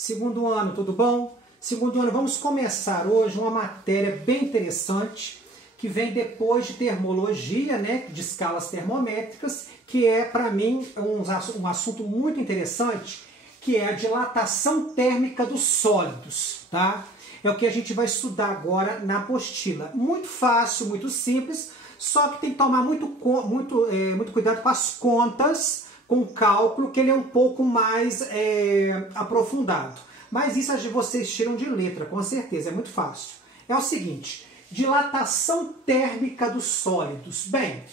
Segundo ano, tudo bom? Segundo ano, vamos começar hoje uma matéria bem interessante que vem depois de termologia, né, de escalas termométricas, que é, para mim, um assunto muito interessante, que é a dilatação térmica dos sólidos, tá? É o que a gente vai estudar agora na apostila. Muito fácil, muito simples, só que tem que tomar muito cuidado com as contas, com o cálculo, que ele é um pouco mais aprofundado. Mas isso vocês tiram de letra, com certeza, é muito fácil. É o seguinte, dilatação térmica dos sólidos. Bem,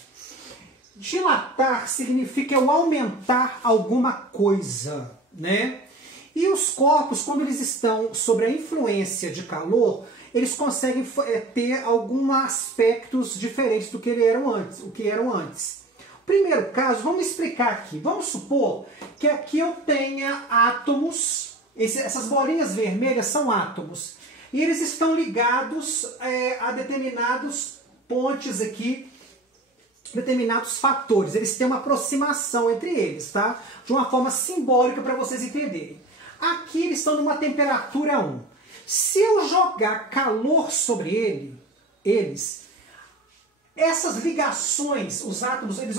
dilatar significa eu aumentar alguma coisa, né? E os corpos, quando eles estão sob a influência de calor, eles conseguem ter alguns aspectos diferentes do que eram antes. Primeiro caso, vamos explicar aqui. Vamos supor que aqui eu tenha átomos, essas bolinhas vermelhas são átomos, e eles estão ligados a determinados pontes aqui, determinados fatores. Eles têm uma aproximação entre eles, tá? De uma forma simbólica para vocês entenderem. Aqui eles estão numa temperatura 1. Se eu jogar calor sobre eles, essas ligações, os átomos, eles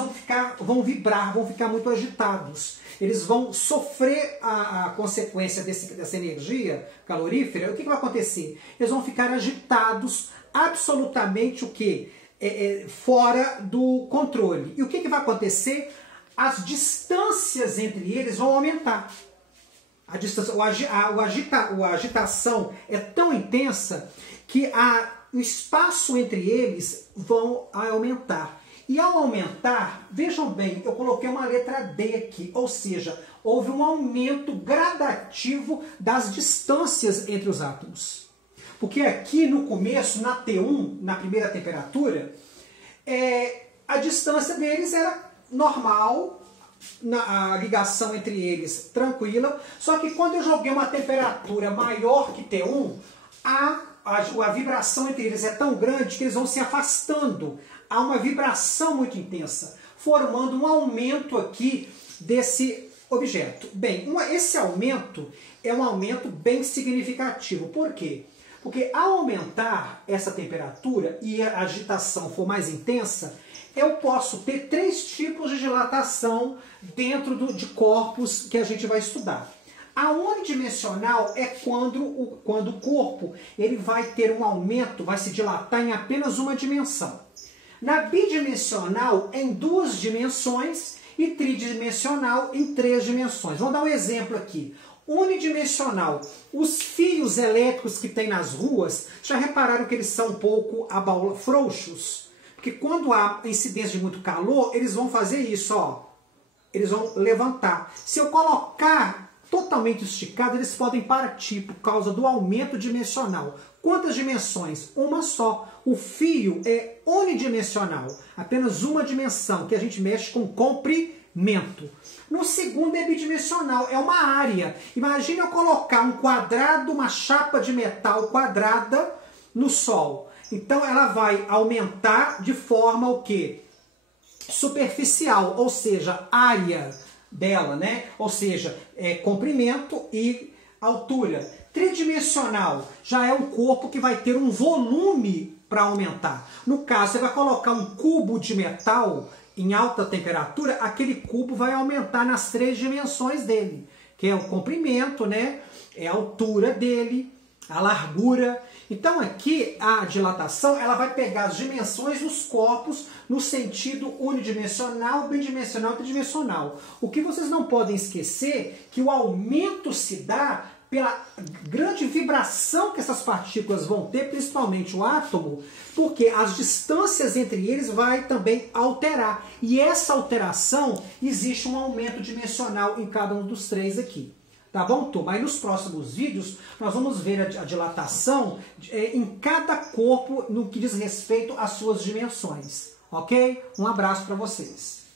vão vibrar, vão ficar muito agitados. Eles vão sofrer a consequência dessa energia calorífera. O que vai acontecer? Eles vão ficar agitados, absolutamente o quê? Fora do controle. E o que vai acontecer? As distâncias entre eles vão aumentar. A distância, a agitação é tão intensa que o espaço entre eles vão aumentar. E ao aumentar, vejam bem, eu coloquei uma letra D aqui, ou seja, houve um aumento gradativo das distâncias entre os átomos. Porque aqui no começo, na T1, na primeira temperatura, a distância deles era normal, a ligação entre eles tranquila, só que quando eu joguei uma temperatura maior que T1, a vibração entre eles é tão grande que eles vão se afastando. Há uma vibração muito intensa, formando um aumento aqui desse objeto. Bem, esse aumento é um aumento bem significativo. Por quê? Porque ao aumentar essa temperatura e a agitação for mais intensa, eu posso ter 3 tipos de dilatação dentro de corpos que a gente vai estudar. A unidimensional é quando o corpo ele vai ter um aumento, vai se dilatar em apenas uma dimensão. Na bidimensional, em 2 dimensões, e tridimensional em 3 dimensões. Vamos dar um exemplo aqui. Unidimensional, os fios elétricos que tem nas ruas, já repararam que eles são um pouco frouxos? Porque quando há incidência de muito calor, eles vão fazer isso, ó. Eles vão levantar. Se eu colocar totalmente esticado, eles podem partir por causa do aumento dimensional. Quantas dimensões? Uma só. O fio é unidimensional, apenas uma dimensão, que a gente mexe com comprimento. No segundo é bidimensional, é uma área. Imagina eu colocar um quadrado, uma chapa de metal quadrada no Sol. Então ela vai aumentar de forma o quê? Superficial, ou seja, área dela, né? Ou seja, comprimento e altura. Tridimensional já é um corpo que vai ter um volume para aumentar. No caso, você vai colocar um cubo de metal em alta temperatura, aquele cubo vai aumentar nas 3 dimensões dele, que é o comprimento, né? É a altura dele, a largura. Então aqui a dilatação ela vai pegar as dimensões dos corpos no sentido unidimensional, bidimensional e tridimensional. O que vocês não podem esquecer é que o aumento se dá pela grande vibração que essas partículas vão ter, principalmente o átomo, porque as distâncias entre eles vai também alterar. E essa alteração, existe um aumento dimensional em cada um dos 3 aqui. Tá bom, turma? Aí nos próximos vídeos nós vamos ver a dilatação em cada corpo no que diz respeito às suas dimensões. Ok? Um abraço para vocês.